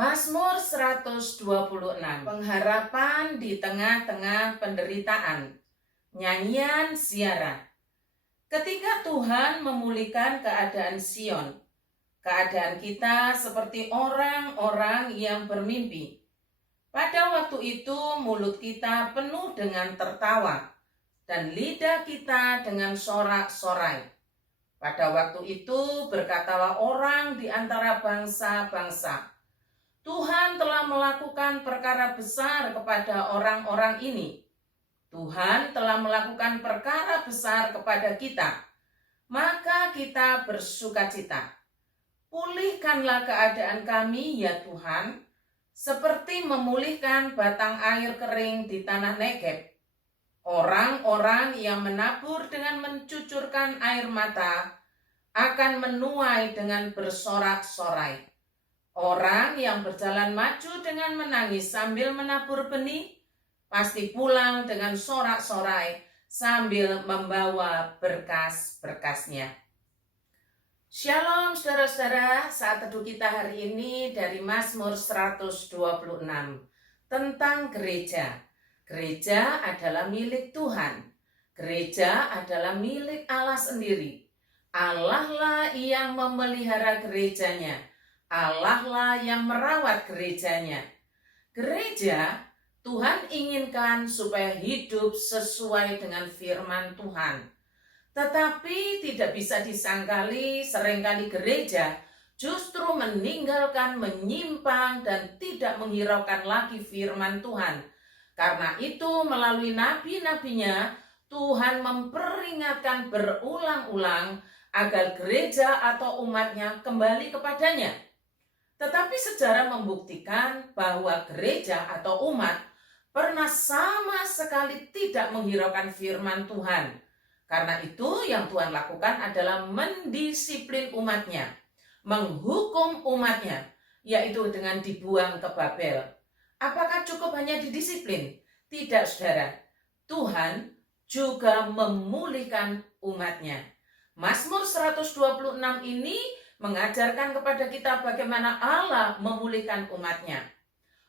Mazmur 126, pengharapan di tengah-tengah penderitaan. Nyanyian ziarah. Ketika Tuhan memulihkan keadaan Sion, keadaan kita seperti orang-orang yang bermimpi. Pada waktu itu mulut kita penuh dengan tertawa, dan lidah kita dengan sorak-sorai. Pada waktu itu berkatalah orang di antara bangsa-bangsa, Tuhan telah melakukan perkara besar kepada orang-orang ini. Tuhan telah melakukan perkara besar kepada kita, maka kita bersukacita. Pulihkanlah keadaan kami, ya Tuhan, seperti memulihkan batang air kering di tanah Negeb. Orang-orang yang menabur dengan mencucurkan air mata akan menuai dengan bersorak-sorai. Orang yang berjalan maju dengan menangis sambil menabur benih, pasti pulang dengan sorak-sorai sambil membawa berkas-berkasnya. Shalom saudara-saudara, saat teduh kita hari ini dari Mazmur 126 tentang gereja. Gereja adalah milik Tuhan. Gereja adalah milik Allah sendiri. Allah lah yang memelihara gerejanya. Allah lah yang merawat gerejanya. Gereja, Tuhan inginkan supaya hidup sesuai dengan firman Tuhan. Tetapi tidak bisa disangkali seringkali gereja justru meninggalkan, menyimpang, dan tidak menghiraukan lagi firman Tuhan. Karena itu melalui nabi-nabinya, Tuhan memperingatkan berulang-ulang agar gereja atau umatnya kembali kepadanya. Tetapi sejarah membuktikan bahwa gereja atau umat pernah sama sekali tidak menghiraukan firman Tuhan. Karena itu yang Tuhan lakukan adalah mendisiplin umatnya, menghukum umatnya, yaitu dengan dibuang ke Babel. Apakah cukup hanya didisiplin? Tidak, saudara. Tuhan juga memulihkan umatnya. Mazmur 126 ini mengajarkan kepada kita bagaimana Allah memulihkan umatnya.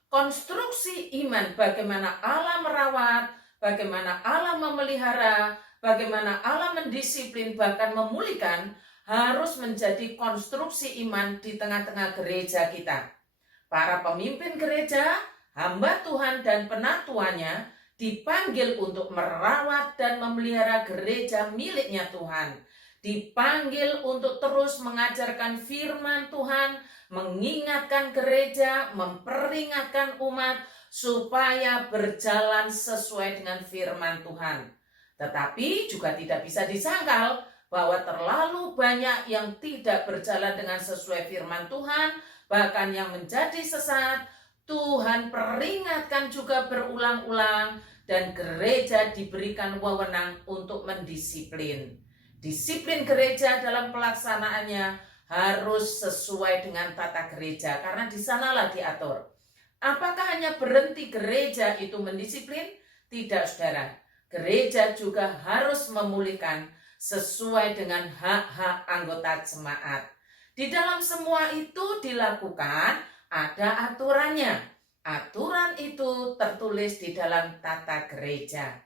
Konstruksi iman, bagaimana Allah merawat, bagaimana Allah memelihara, bagaimana Allah mendisiplin, bahkan memulihkan, harus menjadi konstruksi iman di tengah-tengah gereja kita. Para pemimpin gereja, hamba Tuhan dan penatuannya dipanggil untuk merawat dan memelihara gereja miliknya Tuhan. Dipanggil untuk terus mengajarkan firman Tuhan, mengingatkan gereja, memperingatkan umat supaya berjalan sesuai dengan firman Tuhan. Tetapi juga tidak bisa disangkal bahwa terlalu banyak yang tidak berjalan dengan sesuai firman Tuhan, bahkan yang menjadi sesat. Tuhan peringatkan juga berulang-ulang dan gereja diberikan wewenang untuk mendisiplin. Disiplin gereja dalam pelaksanaannya harus sesuai dengan tata gereja, karena di sanalah diatur. Apakah hanya berhenti gereja itu mendisiplin? Tidak, saudara. Gereja juga harus memulihkan sesuai dengan hak-hak anggota jemaat. Di dalam semua itu dilakukan, ada aturannya. Aturan itu tertulis di dalam tata gereja.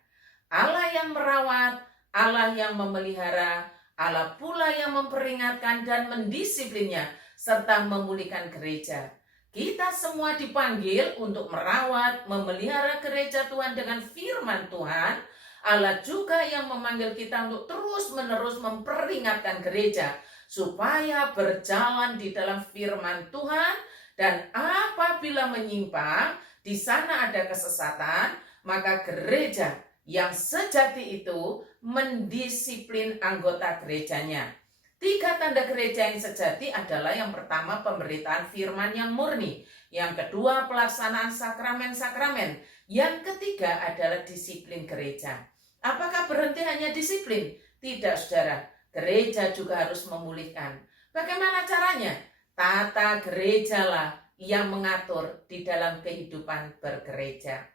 Allah yang merawat, Allah yang memelihara, Allah pula yang memperingatkan dan mendisiplinnya, serta memulihkan gereja. Kita semua dipanggil untuk merawat, memelihara gereja Tuhan dengan firman Tuhan. Allah juga yang memanggil kita untuk terus-menerus memperingatkan gereja, supaya berjalan di dalam firman Tuhan. Dan apabila menyimpang, di sana ada kesesatan, maka gereja yang sejati itu mendisiplin anggota gerejanya. 3 tanda gereja yang sejati adalah yang pertama pemberitaan firman yang murni, yang kedua pelaksanaan sakramen-sakramen, yang ketiga adalah disiplin gereja. Apakah berhenti hanya disiplin? Tidak, saudara. Gereja juga harus memulihkan. Bagaimana caranya? Tata gerejalah yang mengatur di dalam kehidupan bergereja.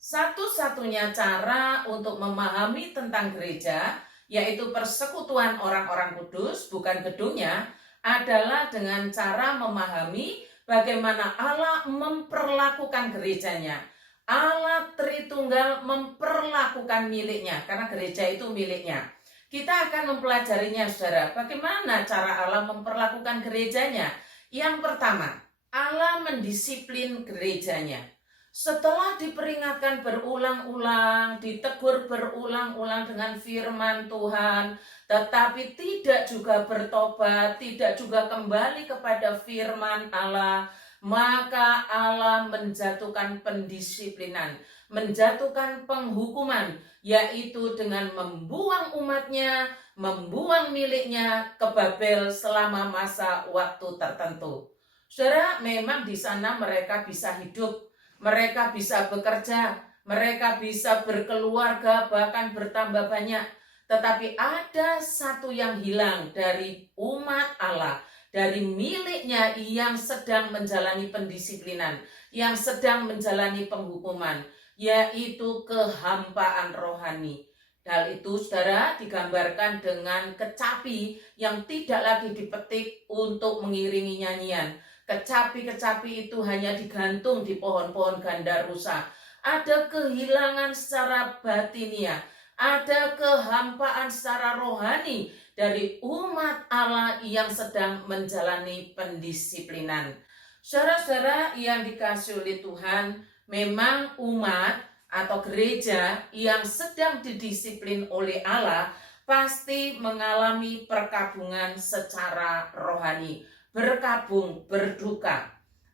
Satu-satunya cara untuk memahami tentang gereja, yaitu persekutuan orang-orang kudus, bukan gedungnya, adalah dengan cara memahami bagaimana Allah memperlakukan gerejanya. Allah Tritunggal memperlakukan miliknya, karena gereja itu miliknya. Kita akan mempelajarinya, saudara, bagaimana cara Allah memperlakukan gerejanya. Yang pertama, Allah mendisiplin gerejanya. Setelah diperingatkan berulang-ulang, ditegur berulang-ulang dengan firman Tuhan, tetapi tidak juga bertobat, tidak juga kembali kepada firman Allah, maka Allah menjatuhkan pendisiplinan, menjatuhkan penghukuman, yaitu dengan membuang umatnya, membuang miliknya ke Babel selama masa waktu tertentu. Saudara, memang di sana mereka bisa hidup, mereka bisa bekerja, mereka bisa berkeluarga, bahkan bertambah banyak. Tetapi ada satu yang hilang dari umat Allah, dari miliknya yang sedang menjalani pendisiplinan, yang sedang menjalani penghukuman, yaitu kehampaan rohani. Hal itu, saudara, digambarkan dengan kecapi yang tidak lagi dipetik untuk mengiringi nyanyian. Kecapi-kecapi itu hanya digantung di pohon-pohon ganda rusa. Ada kehilangan secara batinia, ada kehampaan secara rohani dari umat Allah yang sedang menjalani pendisiplinan. Saudara-saudara yang dikasihi oleh Tuhan, memang umat atau gereja yang sedang didisiplin oleh Allah pasti mengalami perkabungan secara rohani. Berkabung, berduka.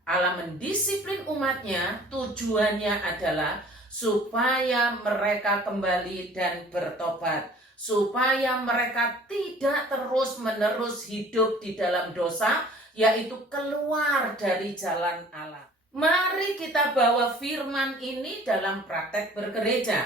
Allah mendisiplin umatnya, tujuannya adalah supaya mereka kembali dan bertobat, supaya mereka tidak terus-menerus hidup di dalam dosa, yaitu keluar dari jalan Allah. Mari kita bawa firman ini dalam praktek bergereja.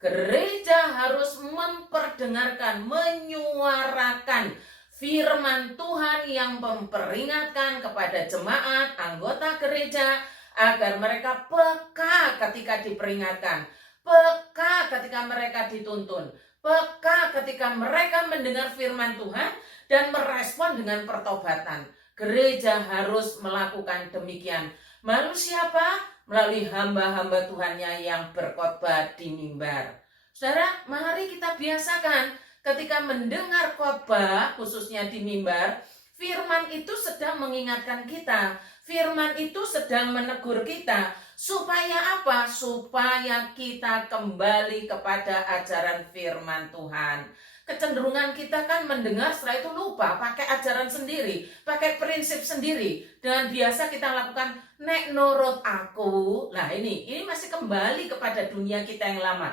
Gereja harus memperdengarkan, menyuarakan firman Tuhan yang memperingatkan kepada jemaat, anggota gereja, agar mereka peka ketika diperingatkan, peka ketika mereka dituntun, peka ketika mereka mendengar firman Tuhan dan merespon dengan pertobatan. Gereja harus melakukan demikian. Melalui siapa? Melalui hamba-hamba Tuhannya yang berkhotbah di mimbar. Saudara, mari kita biasakan ketika mendengar khotbah, khususnya di mimbar, firman itu sedang mengingatkan kita, firman itu sedang menegur kita, supaya apa? Supaya kita kembali kepada ajaran firman Tuhan. Kecenderungan kita kan mendengar, setelah itu lupa, pakai ajaran sendiri, pakai prinsip sendiri, dan biasa kita lakukan nek nurut aku. Nah ini masih kembali kepada dunia kita yang lama.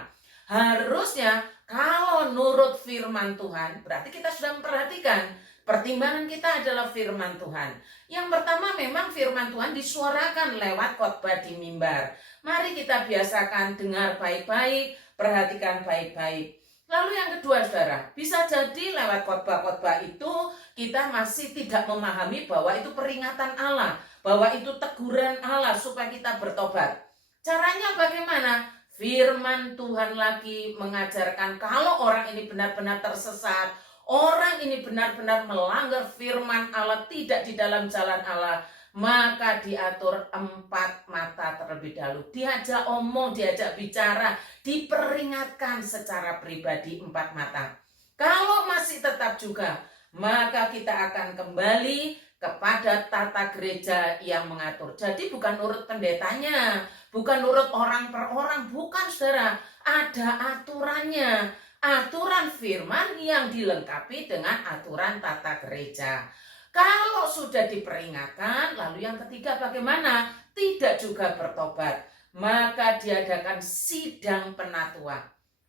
Harusnya kalau nurut firman Tuhan, berarti kita sudah memperhatikan, pertimbangan kita adalah firman Tuhan. Yang pertama, memang firman Tuhan disuarakan lewat khotbah di mimbar. Mari kita biasakan dengar baik-baik, perhatikan baik-baik. Lalu yang kedua, saudara, bisa jadi lewat khotbah-khotbah itu kita masih tidak memahami bahwa itu peringatan Allah, bahwa itu teguran Allah supaya kita bertobat. Caranya bagaimana? Firman Tuhan lagi mengajarkan kalau orang ini benar-benar tersesat, orang ini benar-benar melanggar firman Allah, tidak di dalam jalan Allah, maka diatur 4 mata terlebih dahulu. Diajak omong, diajak bicara, diperingatkan secara pribadi 4 mata. Kalau masih tetap juga, maka kita akan kembali kepada tata gereja yang mengatur. Jadi bukan urut pendetanya, bukan urut orang per orang, bukan, saudara. Ada aturannya, aturan firman yang dilengkapi dengan aturan tata gereja. Kalau sudah diperingatkan, lalu yang ketiga bagaimana? Tidak juga bertobat, maka diadakan sidang penatua.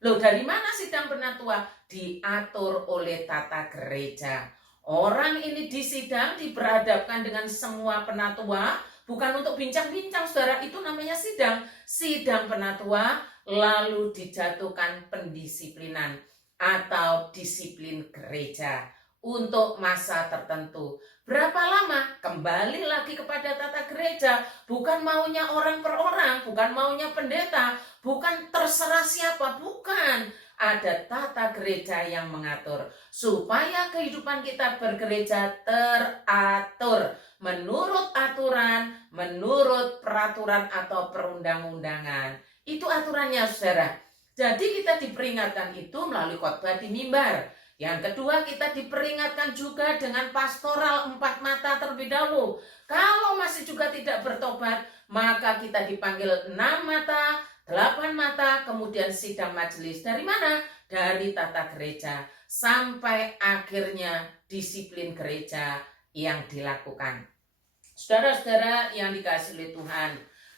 Loh, dari mana sidang penatua? Diatur oleh tata gereja. Orang ini disidang, diperhadapkan dengan semua penatua, bukan untuk bincang-bincang, saudara, itu namanya sidang. Sidang penatua, lalu dijatuhkan pendisiplinan atau disiplin gereja untuk masa tertentu. Berapa lama? Kembali lagi kepada tata gereja, bukan maunya orang per orang, bukan maunya pendeta, bukan terserah siapa, bukan. ada tata gereja yang mengatur. Supaya kehidupan kita bergereja teratur menurut aturan, menurut peraturan atau perundang-undangan. Itu aturannya, saudara. Jadi kita diperingatkan itu melalui khotbah di mimbar. Yang kedua, kita diperingatkan juga dengan pastoral 4 mata terlebih dahulu. Kalau masih juga tidak bertobat, maka kita dipanggil 6 mata, 8 mata, kemudian sidang majelis. Dari mana? Dari tata gereja. Sampai akhirnya disiplin gereja yang dilakukan. Saudara-saudara yang dikasihi oleh Tuhan,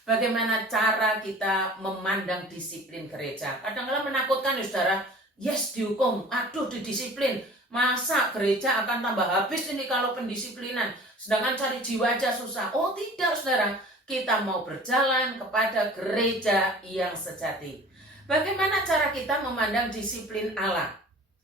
bagaimana cara kita memandang disiplin gereja? Kadang-kadang menakutkan ya saudara. Yes, dihukum, aduh didisiplin. Masa gereja akan tambah habis ini kalau pendisiplinan, sedangkan cari jiwa aja susah. Oh tidak saudara, kita mau berjalan kepada gereja yang sejati. Bagaimana cara kita memandang disiplin Allah?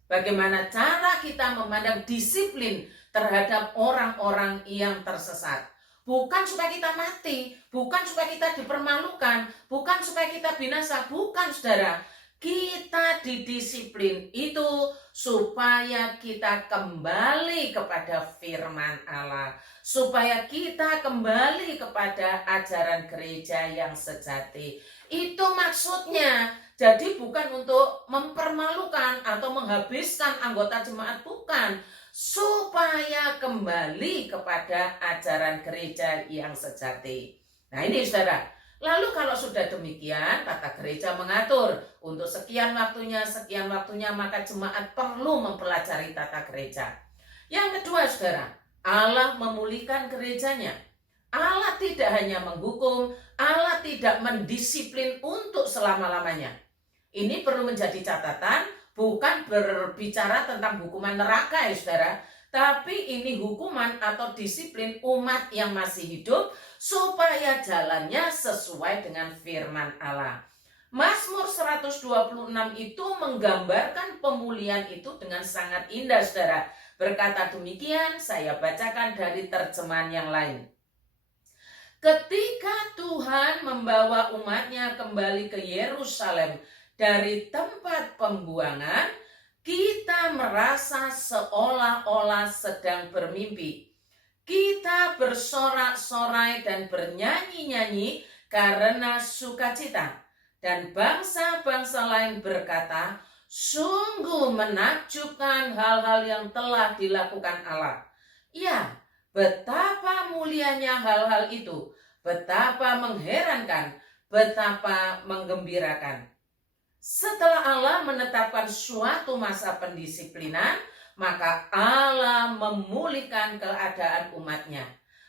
Bagaimana cara kita memandang disiplin terhadap orang-orang yang tersesat? Bukan supaya kita mati, bukan supaya kita dipermalukan, bukan supaya kita binasa, bukan saudara. Kita didisiplin itu supaya kita kembali kepada firman Allah, supaya kita kembali kepada ajaran gereja yang sejati. Itu maksudnya. Jadi bukan untuk mempermalukan atau menghabiskan anggota jemaat, bukan. Supaya kembali kepada ajaran gereja yang sejati. Nah ini saudara. Lalu kalau sudah demikian, tata gereja mengatur untuk sekian waktunya, maka jemaat perlu mempelajari tata gereja. Yang kedua saudara, Allah memulihkan gerejanya. Allah tidak hanya menghukum, Allah tidak mendisiplin untuk selama-lamanya. Ini perlu menjadi catatan, bukan berbicara tentang hukuman neraka ya saudara, tapi ini hukuman atau disiplin umat yang masih hidup supaya jalannya sesuai dengan firman Allah. Mazmur 126 itu menggambarkan pemulihan itu dengan sangat indah saudara. Berkata demikian, saya bacakan dari terjemahan yang lain. Ketika Tuhan membawa umatnya kembali ke Yerusalem dari tempat pembuangan, kita merasa seolah-olah sedang bermimpi. Kita bersorak-sorai dan bernyanyi-nyanyi karena sukacita. Dan bangsa-bangsa lain berkata, sungguh menakjubkan hal-hal yang telah dilakukan Allah. Ya, betapa mulianya hal-hal itu, betapa mengherankan, betapa menggembirakan. Setelah Allah menetapkan suatu masa pendisiplinan, maka Allah memulihkan keadaan umatnya.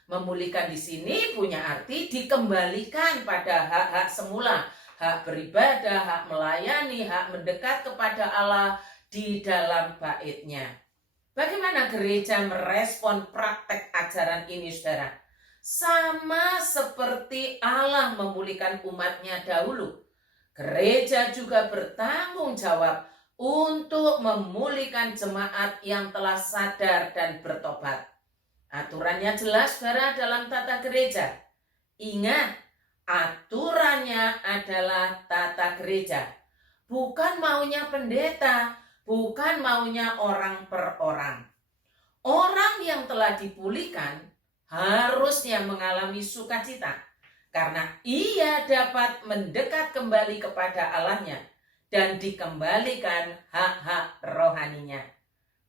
Memulihkan di sini punya arti dikembalikan pada hak-hak semula, hak beribadah, hak melayani, hak mendekat kepada Allah di dalam baitnya. Bagaimana gereja merespon praktek ajaran ini saudara? Sama seperti Allah memulihkan umatnya dahulu, gereja juga bertanggung jawab untuk memulihkan jemaat yang telah sadar dan bertobat. Aturannya jelas saudara dalam tata gereja. Ingat, aturannya adalah tata gereja. Bukan maunya pendeta, bukan maunya orang per orang. Orang yang telah dipulihkan harusnya mengalami sukacita, karena ia dapat mendekat kembali kepada Allahnya dan dikembalikan hak-hak rohaninya.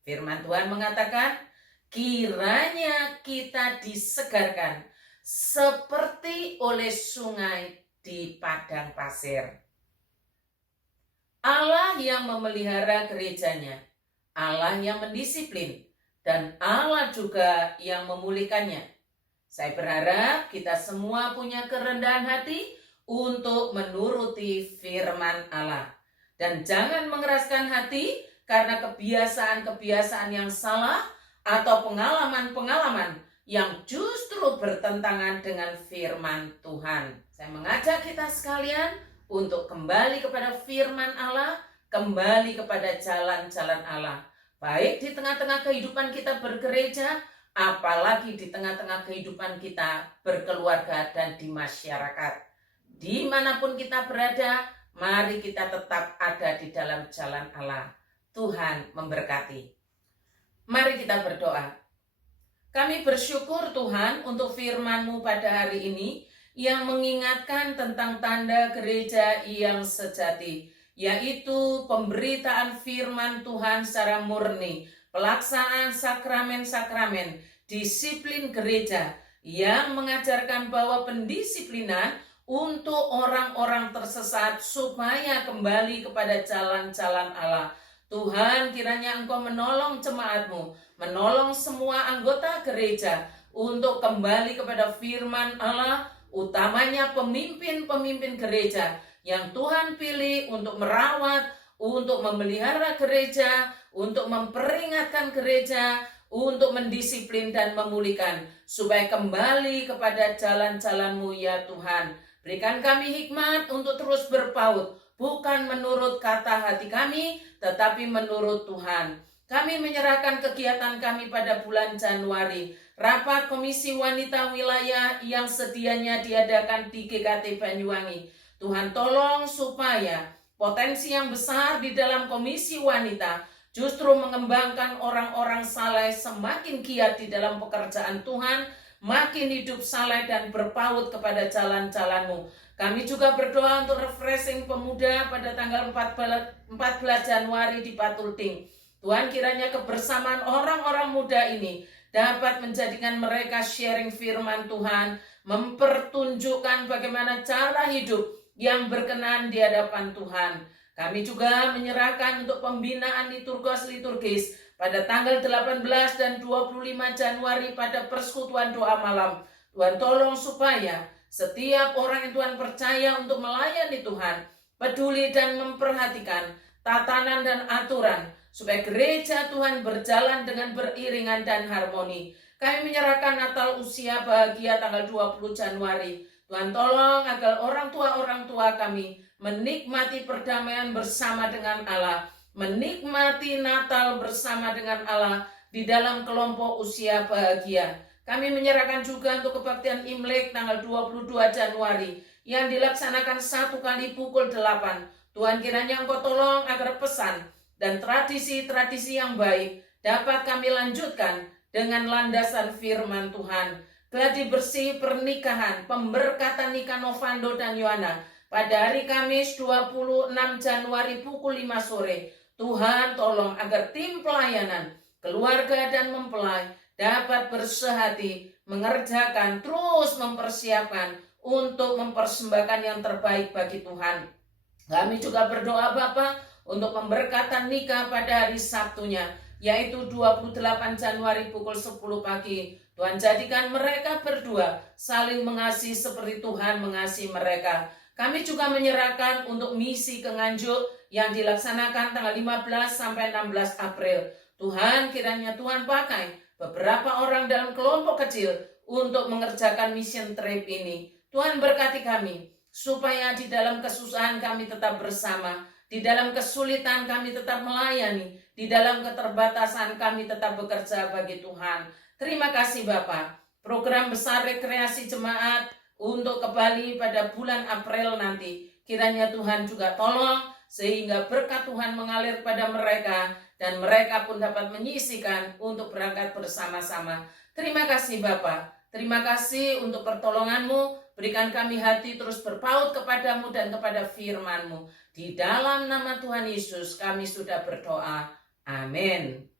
Firman Tuhan mengatakan, kiranya kita disegarkan seperti oleh sungai di padang pasir. Allah yang memelihara gerejanya, Allah yang mendisiplin, dan Allah juga yang memulihkannya. Saya berharap kita semua punya kerendahan hati untuk menuruti firman Allah. Dan jangan mengeraskan hati karena kebiasaan-kebiasaan yang salah atau pengalaman-pengalaman yang justru bertentangan dengan firman Tuhan. Saya mengajak kita sekalian untuk kembali kepada firman Allah, kembali kepada jalan-jalan Allah. Baik di tengah-tengah kehidupan kita bergereja, apalagi di tengah-tengah kehidupan kita berkeluarga dan di masyarakat. Dimanapun kita berada, Mari kita tetap ada di dalam jalan Allah. Tuhan memberkati. Mari kita berdoa. Kami bersyukur Tuhan untuk firman-Mu pada hari ini yang mengingatkan tentang tanda gereja yang sejati, yaitu pemberitaan firman Tuhan secara murni, pelaksanaan sakramen-sakramen, disiplin gereja yang mengajarkan bahwa pendisiplinan untuk orang-orang tersesat supaya kembali kepada jalan-jalan Allah. Tuhan, kiranya Engkau menolong jemaat-Mu, menolong semua anggota gereja untuk kembali kepada firman Allah, utamanya pemimpin-pemimpin gereja yang Tuhan pilih untuk merawat, untuk memelihara gereja, untuk memperingatkan gereja, untuk mendisiplin dan memulihkan, supaya kembali kepada jalan-jalan-Mu ya Tuhan. Berikan kami hikmat untuk terus berpaut, bukan menurut kata hati kami, tetapi menurut Tuhan. Kami menyerahkan kegiatan kami pada bulan Januari, rapat Komisi Wanita Wilayah yang sedianya diadakan di GKT Banyuwangi. Tuhan tolong supaya potensi yang besar di dalam Komisi Wanita justru mengembangkan orang-orang saleh semakin giat di dalam pekerjaan Tuhan, makin hidup saleh dan berpaut kepada jalan-jalan-Mu. Kami juga berdoa untuk refreshing pemuda pada tanggal 14 Januari di Patulting. Tuhan, kiranya kebersamaan orang-orang muda ini dapat menjadikan mereka sharing firman Tuhan, mempertunjukkan bagaimana cara hidup yang berkenan di hadapan Tuhan. Kami juga menyerahkan untuk pembinaan liturgis pada tanggal 18 dan 25 Januari pada persekutuan doa malam. Tuhan tolong supaya setiap orang yang Tuhan percaya untuk melayani Tuhan, peduli dan memperhatikan tatanan dan aturan, supaya gereja Tuhan berjalan dengan beriringan dan harmoni. Kami menyerahkan Natal usia bahagia tanggal 20 Januari. Tuhan tolong agar orang tua kami menikmati perdamaian bersama dengan Allah, menikmati Natal bersama dengan Allah di dalam kelompok usia bahagia. Kami menyerahkan juga untuk kebaktian Imlek tanggal 22 Januari yang dilaksanakan satu kali pukul 8. Tuhan, kiranya Engkau tolong agar pesan dan tradisi-tradisi yang baik dapat kami lanjutkan dengan landasan firman Tuhan. Gladi bersih pernikahan, pemberkatan nikah Novando dan Yohana pada hari Kamis 26 Januari pukul 5 sore. Tuhan tolong agar tim pelayanan, keluarga dan mempelai dapat bersehati, mengerjakan, terus mempersiapkan untuk mempersembahkan yang terbaik bagi Tuhan. Kami juga berdoa Bapa untuk pemberkatan nikah pada hari Sabtunya, yaitu 28 Januari pukul 10 pagi. Tuhan jadikan mereka berdua saling mengasihi seperti Tuhan mengasihi mereka. Kami juga menyerahkan untuk misi ke Nganjuk yang dilaksanakan tanggal 15 sampai 16 April. Tuhan, kiranya Tuhan pakai beberapa orang dalam kelompok kecil untuk mengerjakan mission trip ini. Tuhan berkati kami, supaya di dalam kesusahan kami tetap bersama, di dalam kesulitan kami tetap melayani, di dalam keterbatasan kami tetap bekerja bagi Tuhan. Terima kasih Bapak. Program besar rekreasi jemaat untuk ke Bali pada bulan April nanti, kiranya Tuhan juga tolong sehingga berkat Tuhan mengalir pada mereka dan mereka pun dapat menyisikan untuk berangkat bersama-sama. Terima kasih Bapak. Terima kasih untuk pertolongan-Mu. Berikan kami hati terus berpaut kepadamu dan kepada firman-Mu. Di dalam nama Tuhan Yesus kami sudah berdoa. Amin.